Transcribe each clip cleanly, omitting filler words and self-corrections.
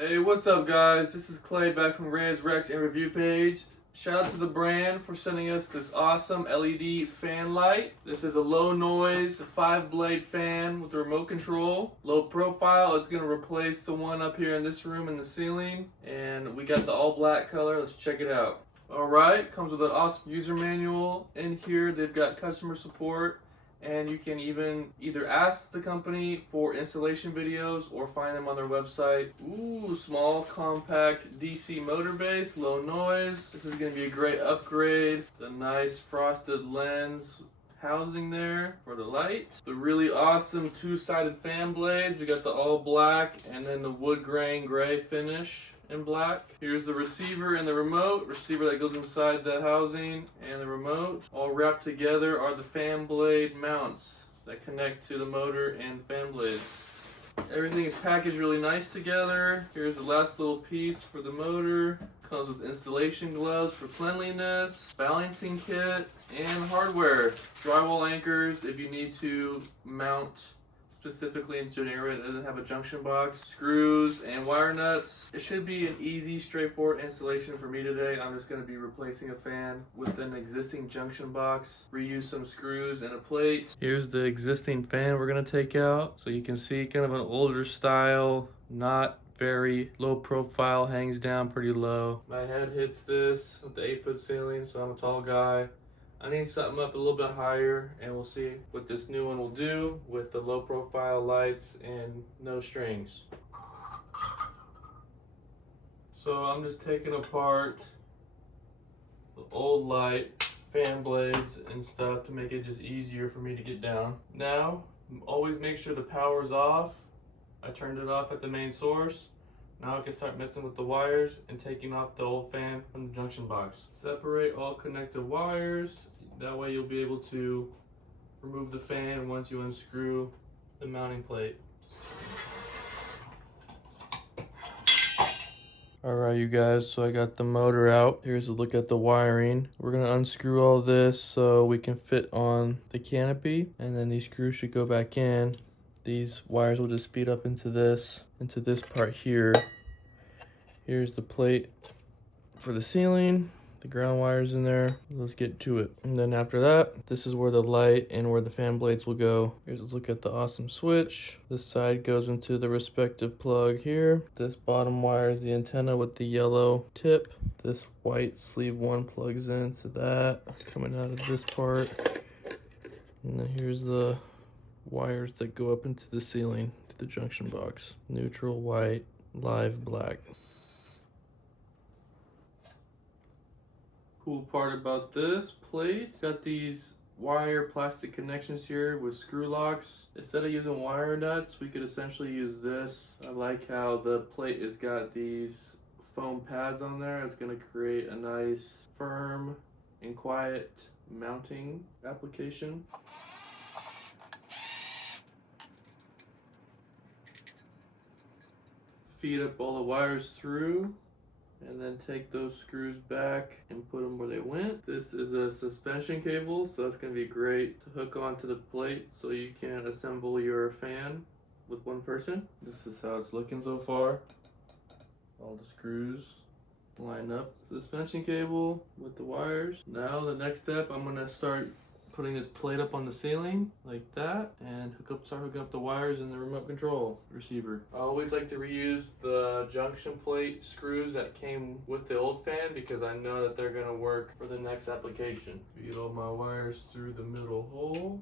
Hey, what's up guys? This is Clay back from Reyes Rex and Review Page. Shout out to the brand for sending us this awesome LED fan light. This is a low noise 5-blade fan with a remote control. Low profile. It's going to replace the one up here in this room in the ceiling. And we got the all black color. Let's check it out. Alright, comes with an awesome user manual. In here they've got customer support. And you can even either ask the company for installation videos or find them on their website. Ooh, small, compact DC motor base, low noise. This is going to be a great upgrade. The nice frosted lens housing there for the light. The really awesome two-sided fan blades. We got the all black and then the wood grain gray finish in black. Here's the receiver and the remote. Receiver that goes inside the housing and the remote. All wrapped together are the fan blade mounts that connect to the motor and fan blades. Everything is packaged really nice together. Here's the last little piece for the motor. Comes with installation gloves for cleanliness, balancing kit, and hardware. Drywall anchors if you need to mount specifically into an area that doesn't have a junction box, screws and wire nuts. It should be an easy, straightforward installation for me today. I'm just going to be replacing a fan with an existing junction box, reuse some screws and a plate. Here's the existing fan we're going to take out. So you can see kind of an older style, not very low profile, hangs down pretty low. My head hits this with the 8-foot ceiling, so I'm a tall guy. I need something up a little bit higher, and we'll see what this new one will do with the low profile lights and no strings. So I'm just taking apart the old light, fan blades and stuff to make it just easier for me to get down. Now, always make sure the power's off. I turned it off at the main source. Now I can start messing with the wires and taking off the old fan from the junction box. Separate all connected wires. That way you'll be able to remove the fan once you unscrew the mounting plate. Alright you guys, so I got the motor out. Here's a look at the wiring. We're going to unscrew all this so we can fit on the canopy, and then these screws should go back in. These wires will just feed up into this part here. Here's the plate for the ceiling. The ground wires in there. Let's get to it. And then after that, this is where the light and where the fan blades will go. Here's a look at the awesome switch. This side goes into the respective plug here. This bottom wire is the antenna with the yellow tip. This white sleeve one plugs into that, coming out of this part. And then here's the wires that go up into the ceiling to the junction box. Neutral, white, live, black. Cool part about this plate, got these wire plastic connections here with screw locks. Instead of using wire nuts, we could essentially use this. I like how the plate has got these foam pads on there. It's going to create a nice firm and quiet mounting application. Feed up all the wires through, and then take those screws back and put them where they went. This is a suspension cable, so that's going to be great to hook onto the plate so you can assemble your fan with one person. This is how it's looking so far. All the screws line up. Suspension cable with the wires. Now the next step, I'm going to start putting this plate up on the ceiling like that and start hooking up the wires in the remote control receiver. I always like to reuse the junction plate screws that came with the old fan because I know that they're going to work for the next application. Feed all my wires through the middle hole.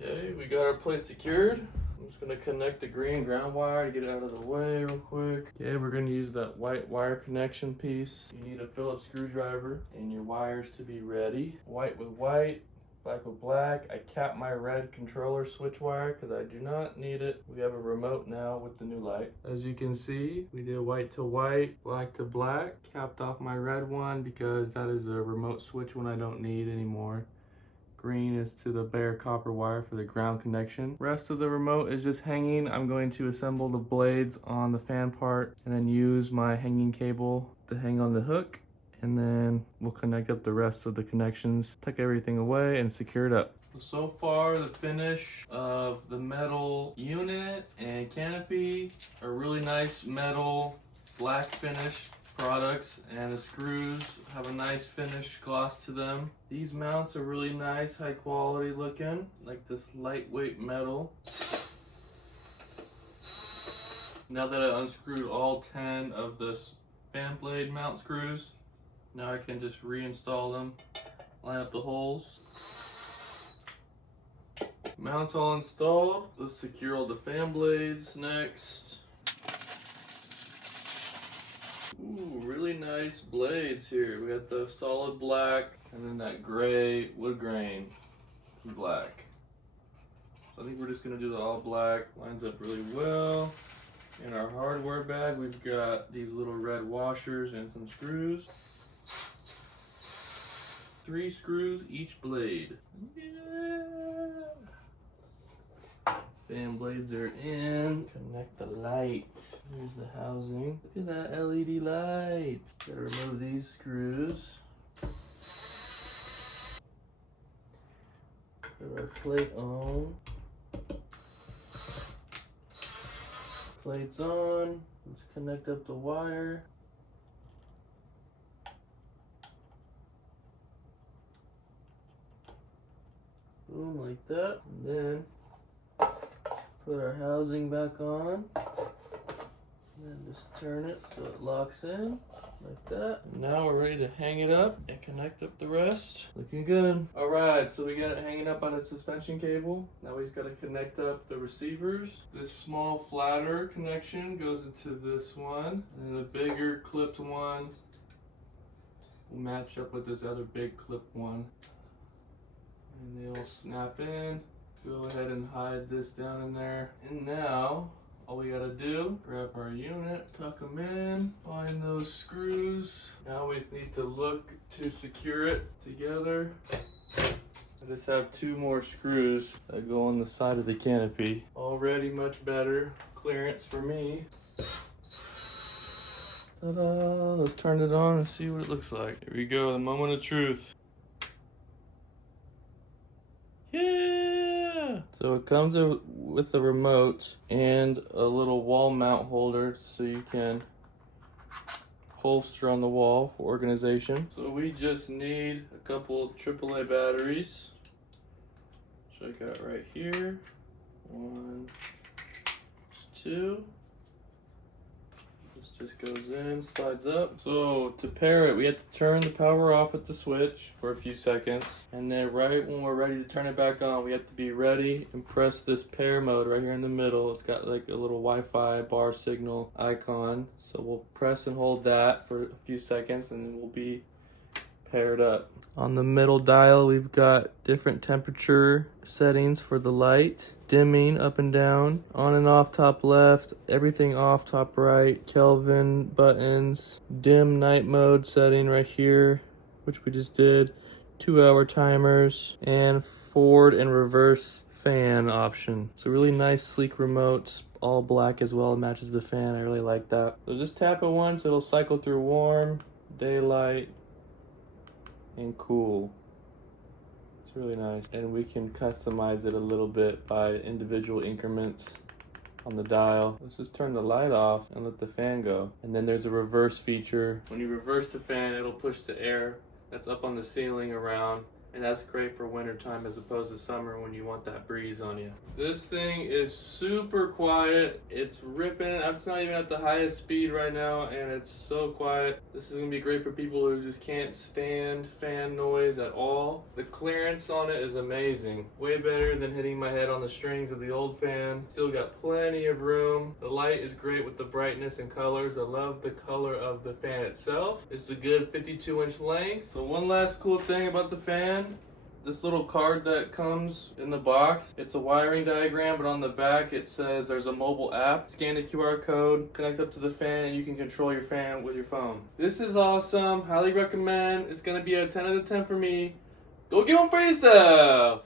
Okay, we got our plate secured. I'm just going to connect the green ground wire to get it out of the way real quick. Okay, we're going to use that white wire connection piece. You need a Phillips screwdriver and your wires to be ready. White with white, black with black. I capped my red controller switch wire because I do not need it. We have a remote now with the new light. As you can see, we did white to white, black to black. Capped off my red one because that is a remote switch one I don't need anymore. Green is to the bare copper wire for the ground connection. Rest of the remote is just hanging. I'm going to assemble the blades on the fan part and then use my hanging cable to hang on the hook, and then we'll connect up the rest of the connections, tuck everything away and secure it up. So far, the finish of the metal unit and canopy are really nice metal black finish products, and the screws have a nice finish gloss to them. These mounts are really nice, high quality looking, like this lightweight metal. Now that I unscrewed all 10 of the fan blade mount screws, now I can just reinstall them, line up the holes. Mounts all installed. Let's secure all the fan blades next. Ooh, really nice blades here. We got the solid black and then that gray wood grain black. So I think we're just gonna do the all black. Lines up really well. In our hardware bag, we've got these little red washers and some screws. 3 screws each blade. Yeah. Fan blades are in. Connect the light. Here's the housing. Look at that LED light. Gotta remove these screws. Put our plate on. Plates on. Let's connect up the wire. Boom, like that. And then put our housing back on. And then just turn it so it locks in. Like that. Now we're ready to hang it up and connect up the rest. Looking good. Alright, so we got it hanging up on a suspension cable. Now we just got to connect up the receivers. This small flatter connection goes into this one. And then the bigger clipped one will match up with this other big clipped one. And they all snap in. Go ahead and hide this down in there. And now, all we gotta do, grab our unit, tuck them in, find those screws. Now we just need to look to secure it together. I just have 2 more screws that go on the side of the canopy. Already much better clearance for me. Ta-da! Let's turn it on and see what it looks like. Here we go, the moment of truth. Yeah! So it comes with the remote and a little wall mount holder so you can holster on the wall for organization. So we just need a couple AAA batteries, which I got right here. 1, 2. This just goes in, slides up. So to pair it, we have to turn the power off at the switch for a few seconds. And then right when we're ready to turn it back on, we have to be ready and press this pair mode right here in the middle. It's got like a little Wi-Fi bar signal icon. So we'll press and hold that for a few seconds and then we'll be paired up. On the middle dial, we've got different temperature settings for the light. Dimming up and down, on and off top left, everything off top right, Kelvin buttons, dim night mode setting right here, which we just did, 2-hour timers, and forward and reverse fan option. So really nice sleek remote, all black as well, it matches the fan, I really like that. So just tap it once, it'll cycle through warm, daylight, and cool. It's really nice. And we can customize it a little bit by individual increments on the dial. Let's just turn the light off and let the fan go. And then there's a reverse feature. When you reverse the fan, it'll push the air that's up on the ceiling around. And that's great for winter time as opposed to summer when you want that breeze on you. This thing is super quiet. It's ripping. It's not even at the highest speed right now and it's so quiet. This is gonna be great for people who just can't stand fan noise at all. The clearance on it is amazing. Way better than hitting my head on the strings of the old fan. Still got plenty of room. The light is great with the brightness and colors. I love the color of the fan itself. It's a good 52-inch length. So one last cool thing about the fan, this little card that comes in the box, it's a wiring diagram, but on the back it says there's a mobile app. Scan the QR code, connect up to the fan, and you can control your fan with your phone. This is awesome, highly recommend. It's gonna be a 10 out of 10 for me. Go get one for yourself!